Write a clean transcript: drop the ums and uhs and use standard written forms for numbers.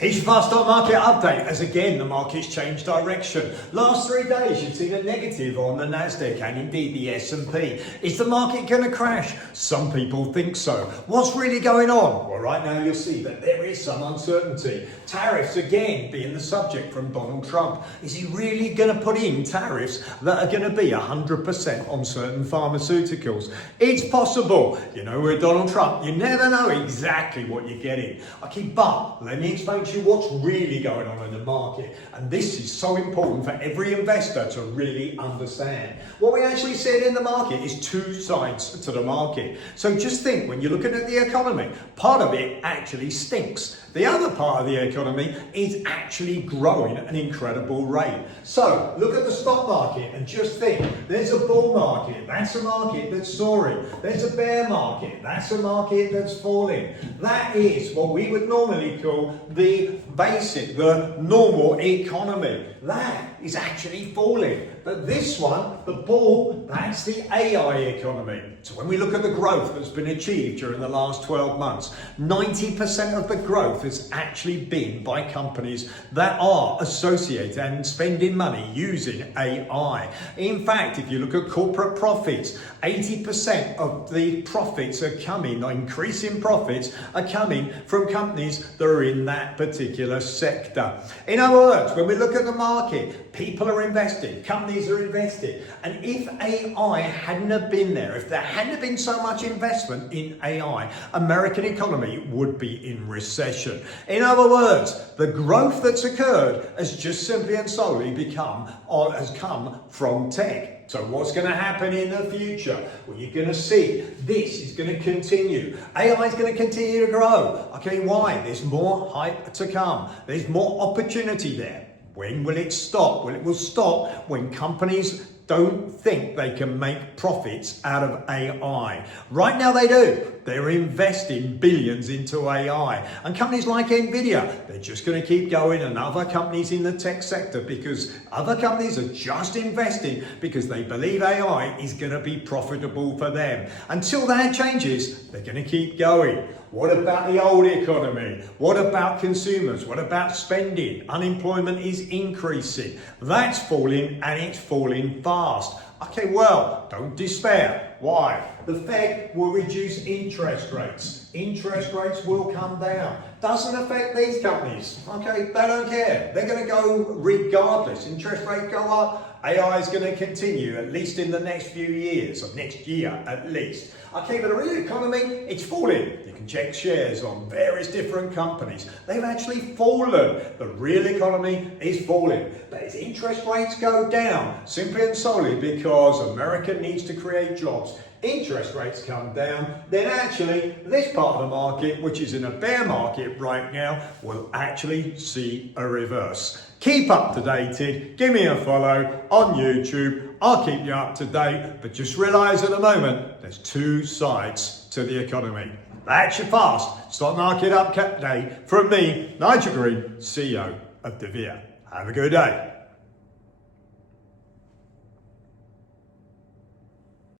Here's your fast stock market update as again the market's changed direction. Last 3 days you've seen a negative on the Nasdaq and indeed the S&P. Is the market going to crash? Some people think so. What's really going on? Well, right now you'll see that there is some uncertainty. Tariffs again being the subject from Donald Trump. Is he really going to put in tariffs that are going to be 100% on certain pharmaceuticals? It's possible. You know, with Donald Trump, you never know exactly what you're getting. Okay, but let me explain to you what's really going on in the market, and this is so important for every investor to really understand. What we actually said in the market is two sides to the market. So just think, when you're looking at the economy, part of it actually stinks. The other part of the economy is actually growing at an incredible rate. So look at the stock market and just think, there's a bull market, that's a market that's soaring. There's a bear market, that's a market that's falling. That is what we would normally call the basic, the normal economy. That is actually falling. But this one, the bull, that's the AI economy. So when we look at the growth that's been achieved during the last 12 months, 90% of the growth has actually been by companies that are associated and spending money using AI. In fact, if you look at corporate profits, 80% of the profits are coming, increasing profits are coming from companies that are in that particular sector. In other words, when we look at the market, people are investing, companies are investing, and if AI hadn't have been there, if there hadn't have been so much investment in AI, American economy would be in recession. In other words, the growth that's occurred has just simply and solely has come from tech. So what's going to happen in the future? Well, you're going to see this is going to continue. AI is going to continue to grow. Okay, why? There's more hype to come. There's more opportunity there. When will it stop? Well, it will stop when companies don't think they can make profits out of AI. Right now they do. They're investing billions into AI. And companies like Nvidia, they're just going to keep going, and other companies in the tech sector, because other companies are just investing because they believe AI is going to be profitable for them. Until that changes, they're going to keep going. What about the old economy? What about consumers? What about spending? Unemployment is increasing. That's falling, and it's falling fast. Okay, well, don't despair. Why? The Fed will reduce interest rates. Interest rates will come down. Doesn't affect these companies. Okay, they don't care. They're going to go regardless. Interest rate go up. AI is going to continue, at least in the next few years, or next year at least. Okay, but the real economy, it's falling. You can check shares on various different companies. They've actually fallen. The real economy is falling. But as interest rates go down, simply and solely because America needs to create jobs, interest rates come down, then actually this part of the market, which is in a bear market right now, will actually see a reverse. Keep up to date, give me a follow on YouTube, I'll keep you up to date, but just realise at the moment there's two sides to the economy. That's your fast stock market update from me, Nigel, CEO of De Vere. Have a good day.